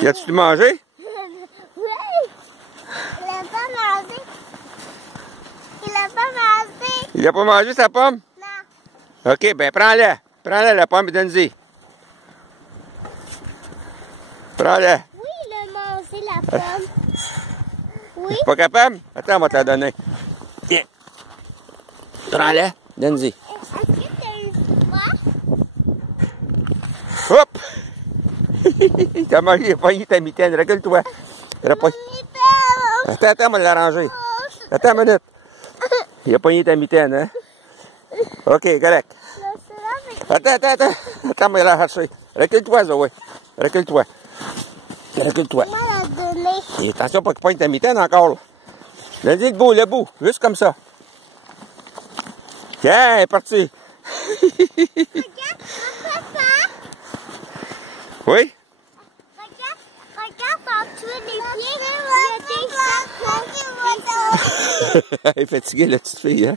Y a-tu mangé? Oui! Il l'a pas mangé. Il l'a pas mangé. Il a pas mangé sa pomme? Non. OK, ben prends-la. Prends-la, la pomme, et donne-y. Prends-la. Oui, il a mangé la pomme. Oui. Pas capable? Attends, on va te la donner. Tiens. Prends-la, donne-y. Est-ce que t'as une fois? Hop! T'as mangé, il a pogné ta mitaine. Recule-toi. Attends, on va l'arranger. Attends une minute. Il a pogné ta mitaine, hein? OK, correct. Attends, on va l'arracher. Recule-toi, Zoé. Recule-toi. Recule-toi. Moi, la donner. Et attention pas qu'il pogne ta mitaine encore, là. Donne-y le bout. Juste comme ça. Tiens, elle est partie. Regarde, papa. Oui? Regarde en dessous des pieds. Il y a des sacs. Elle est fatiguée, la petite fille, hein?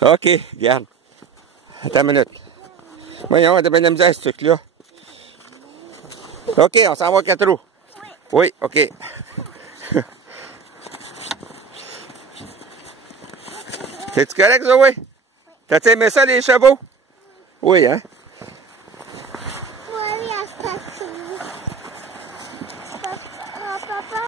OK, regarde. Attends une minute. Voyons, on a bien de la misère, ce truc-là. OK, on s'en va à 4 roues. Oui, OK. T'es-tu correct, Zoé? T'as-tu aimé ça, les chevaux? Oui, hein?